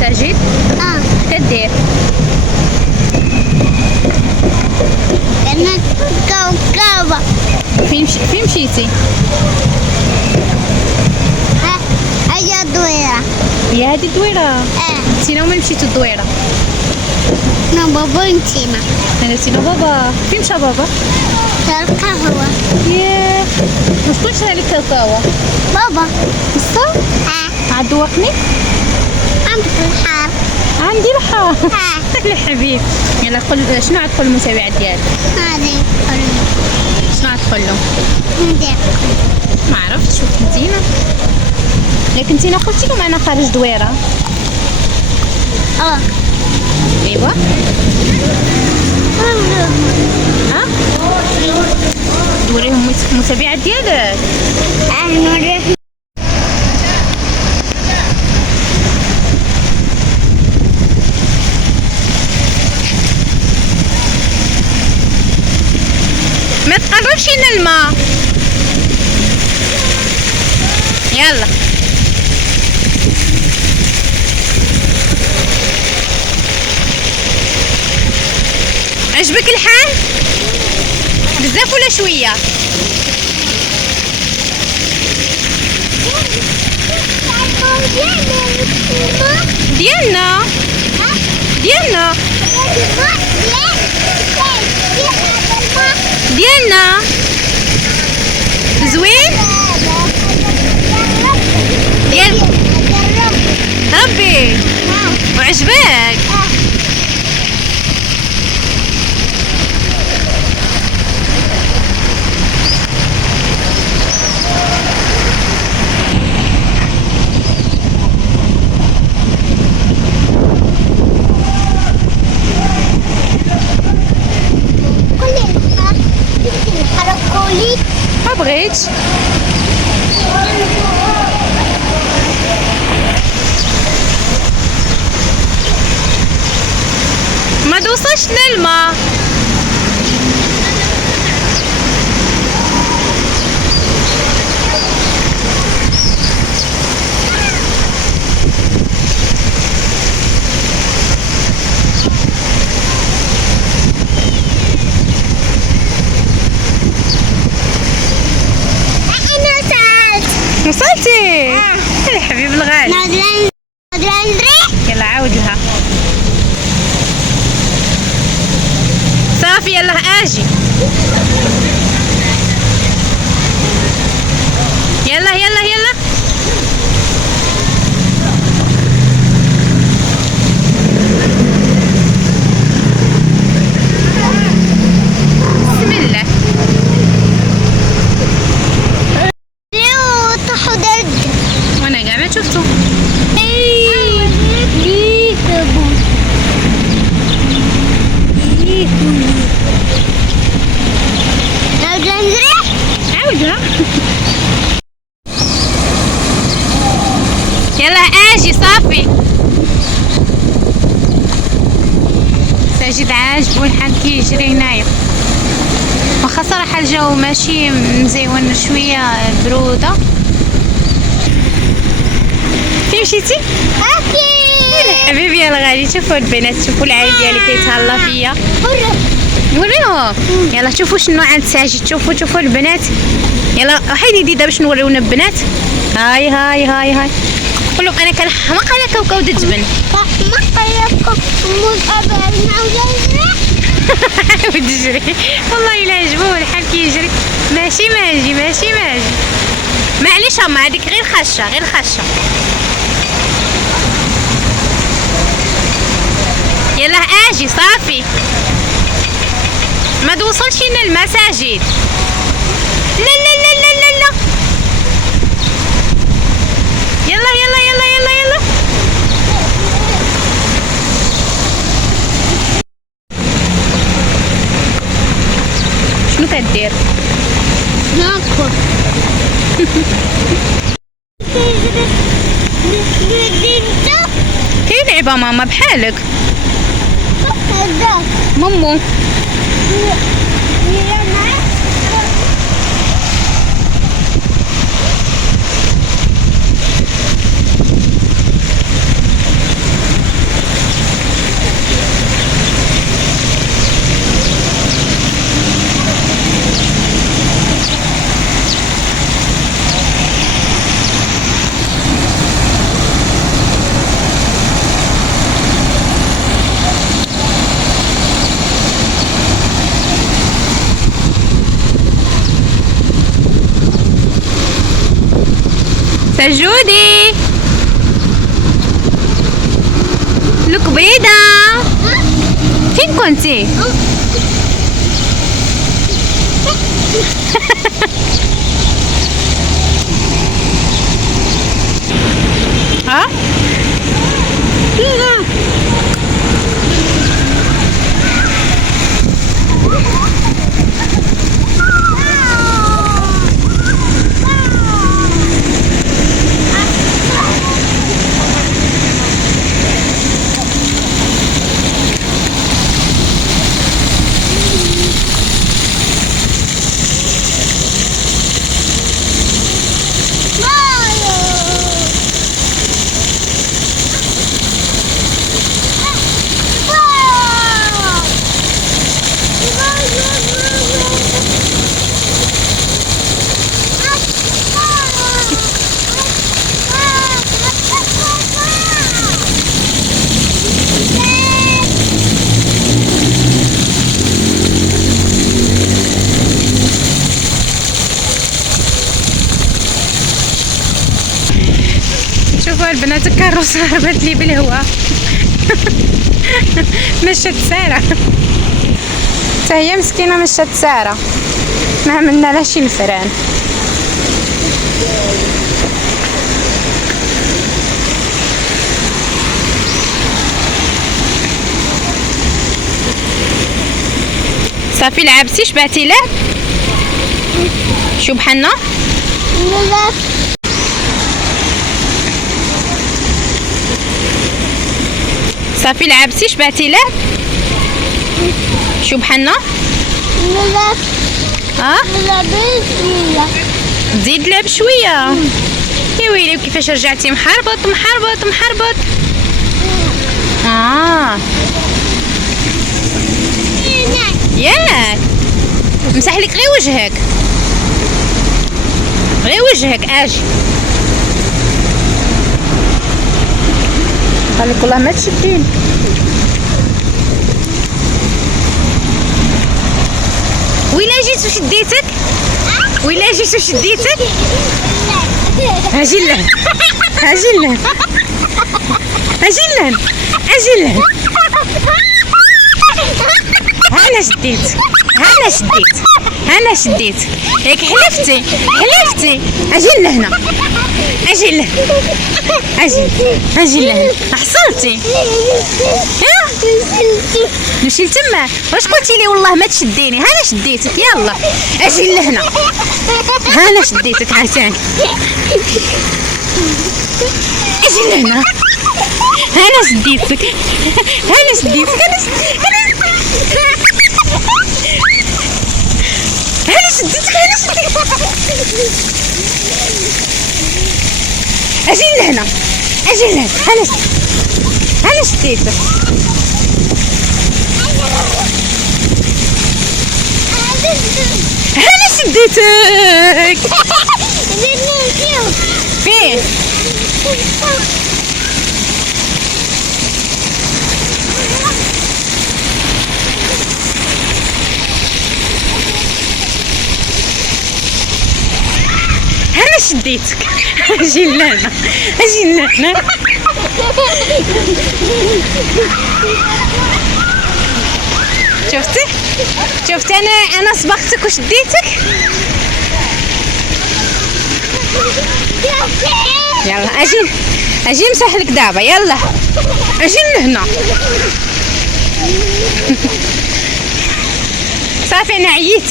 ساجد؟ كدير؟ أنا كوكبة. فين مشيتي؟ هيا دويرة. هي هادي الدويرة؟ نتينا ومن مشيتو الدويرة؟ أنا بابا نتينا. نتينا بابا. فين مشى بابا؟ شرا القهوة. ياه وشكون شرا لك القهوة؟ بابا. بصح؟ عاد دوقني؟ عندك الحار. عندي الحار. الحبيب. يلا قول شنو عاد تقول للمتابعات ديالك؟ هذه كله. شنو عاد تقول لهم؟ ندير. ما عرفتش شوف نتينا. لكن نتينا قلتي لهم انا خارج دويرة. ايوا. ها؟ نوريهم المتابعات ديالك. نوريهم. ما تقربش لنا الماء. يلا عجبك الحال بزاف ولا شويه؟ ديالنا ديالنا ديالنا زوين ديال ربي وعجبك. ما بغيتش. ما توصلش للماء. وصلتي؟ يا حبيب الغالي. يلا عاود لها. صافي يلا اجي. يلا يلا يلا. بسم الله. وانا قاعد ما شفتو. عاودها. يلا اجي صافي. ساجد عاجبو الحال كيجري هنايا، واخا صراحه الجو ماشي مزيون شويه بروده. فين مشيتي؟ حبيبي يا الغالي. شوفوا البنات، شوفوا العيد ديالي كيتهلا فيا. نوريهم. يلا شوفوا شنو عند ساجد. شوفوا البنات. يلا حيدي دي باش نوريونا البنات. هاي هاي هاي هاي. قول لهم انا كنحماق على كاوكاو تجبن. وتجري والله الا عجبوه الحال كيجري. ماشي ماجي ماشي ماجي. معليش اما هذيك غير خشه غير خشه. يلا اجي صافي. ما توصلش لنا المساجد. لا لا لا لا لا لا. يلا يلا يلا يلا يلا. شنو كدير؟ ناكل. كيلعبها ماما بحالك. مامو سجودي لك بيضة. فين كنتي؟ ها؟ شوفوا البنات الكاروسة هربت لي بالهواء. مشت سارة، حتى هي مسكينة مشت سارة، ما عملنا لها شي الفران. صافي لعبتي شبعتي لعب؟ شو بحالنا؟ لا صافي لعبتي شبعتي لعب؟ شو بحالنا؟ لا ها؟ لا بيشوية. تزيد لعب شويه. يا ويلي وكيفاش رجعتي محربط محربط محربط. ياك مسح لك غير وجهك، غير وجهك. اجي قال لك والله ما تشدين. ويلا جيت وشديتك، ويلا جيت وشديتك. اجي له اجي له اجي له اجي له. انا شديت انا شديت انا شديت. هيك حلفتي حلفتي. اجي لهنا اجي له اجي اجي لهنا. حصلتي نمشي لتما. واش قلتي لي والله ما تشديني؟ انا شديتك. يلا اجي لهنا. انا شديتك عشان اجي لهنا. انا شديتك انا شديتك انا شديتك انا شديتك. اجي لهنا اجي لهنا. انا شديتك. انا شديتك. فين؟ انا شديتك. اجي لهنا اجي لهنا. شفتي شفتي انا سبقتك وشديتك. يلا اجي مسحلك دابا. يلا اجي لهنا. صافي انا عييت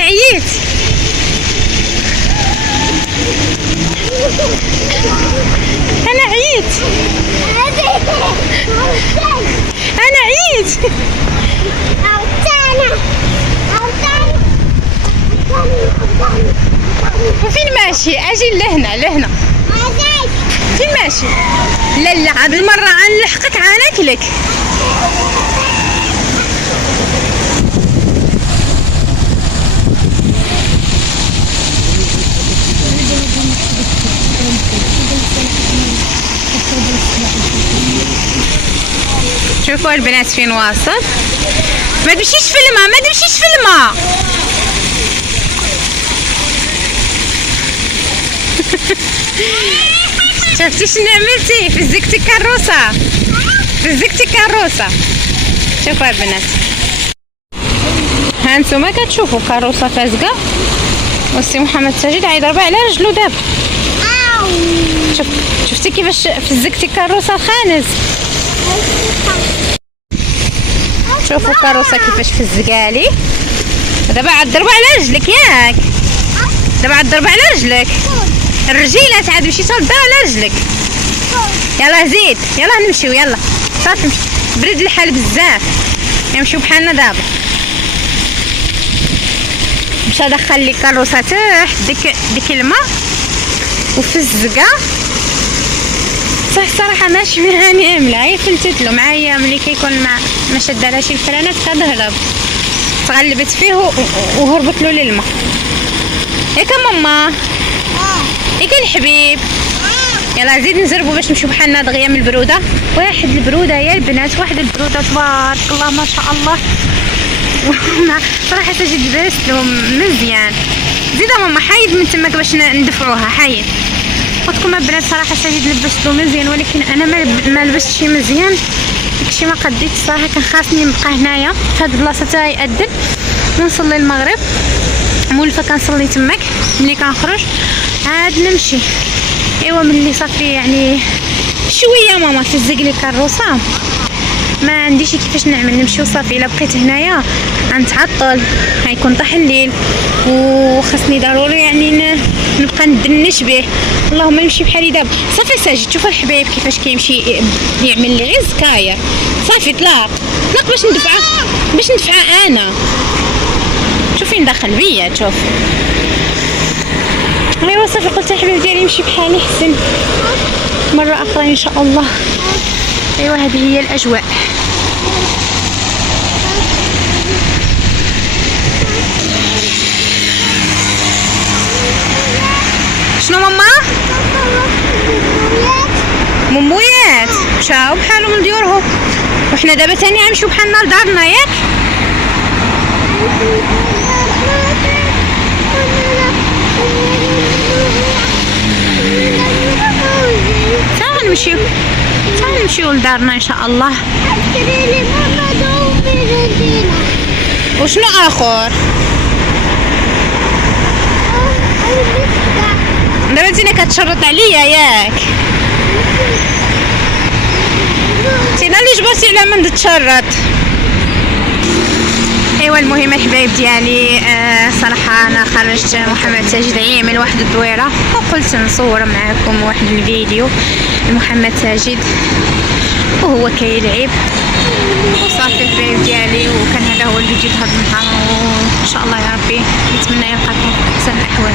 عييت. انا عييت انا عييت. وفين ماشي؟ اجي لهنا فين ماشي؟ لا هاد المرة غنلحقك غناكلك. شوفوا البنات فين واصل. ما تمشيش في الماء ما تمشيش في الماء. شفتي شنو عملتي؟ فزقتي كروسه، فزقتي كروسه. شوفوا البنات، ها انتوما كتشوفوا كروسه فازقه، والسي محمد ساجد عيضرب على رجلو دابا. شفتي كيفاش فزقتي كروسه الخانز؟ شوفوا كروسه كيفاش فزقالي. دابا عاد ضربه على رجلك ياك، دابا عاد ضربه على رجلك، الرجيلات عاد مشيتو للدار على رجلك. يلا زيد، يلا نمشيو، يلا صافي برد الحال بزاف، نمشيو بحالنا دابا. مشى دخل لي كروسه تحت ديك الماء وفزقه. صح صراحه ماشي فيها نعملها، هي فلتتلو معايا ملي كيكون ما شدالهاش الفرانات كتهرب، تغلبت فيه وهربت له للماء. ياك ماما، ياك الحبيب، يلا زيد نزربوا باش نمشيو بحالنا دغيا من البروده. واحد البروده يا البنات، واحد البروده تبارك الله ما شاء الله. صراحه تجي لبست لهم مزيان. زيدا ماما حايد من تماك باش ندفعوها، حايد. قلت لكم البنات صراحه ساجد لبست له مزيان، ولكن انا ما لبستش مزيان، داكشي ما قديت صراحه. كان خاصني نبقى هنايا في هاد البلاصه حتى يأذن ونصلي المغرب، مولفه كنصلي تماك. ملي كنخرج عاد نمشي. ايوا ملي صافي يعني شويه ماما تلزق لي كروسه، ما عنديش كيفاش نعمل، نمشيو صافي. الا بقيت هنايا غنتعطل، غيكون طاح الليل، وخاصني ضروري يعني نبقى ندنش به. اللهم نمشي بحالي دابا. صافي ساجد، شوف الحبايب كيفاش كيمشي يعمل لي غير زكاير. صافي طلاق باش ندفعها انا. شوفي ندخل بيا، شوف. ايوا صافي قلت الحبيب ديالي نمشي بحالي حسن مره اخرى ان شاء الله. ايوا هذه هي الاجواء. شنو ماما؟ ممويات مشاو بحالهم لديورهم، وحنا دابا ثاني غنمشيو بحالنا لدارنا ياك. نمشيو لدارنا ان شاء الله. وشنو اخر؟ دابا انتينا كتشرط عليا ياك، انتينا اللي جبرتي على من تشرط. ايوا المهم الحبايب ديالي، صراحه انا خرجت محمد ساجد يعمل واحد الدويره، وقلت نصور معكم واحد الفيديو لمحمد ساجد وهو كيلعب. وصافي الحبايب ديالي، وكان هذا هو الفيديو لهذا النهار، وان شاء الله يا ربي نتمنى يلقاكم في احسن الاحوال.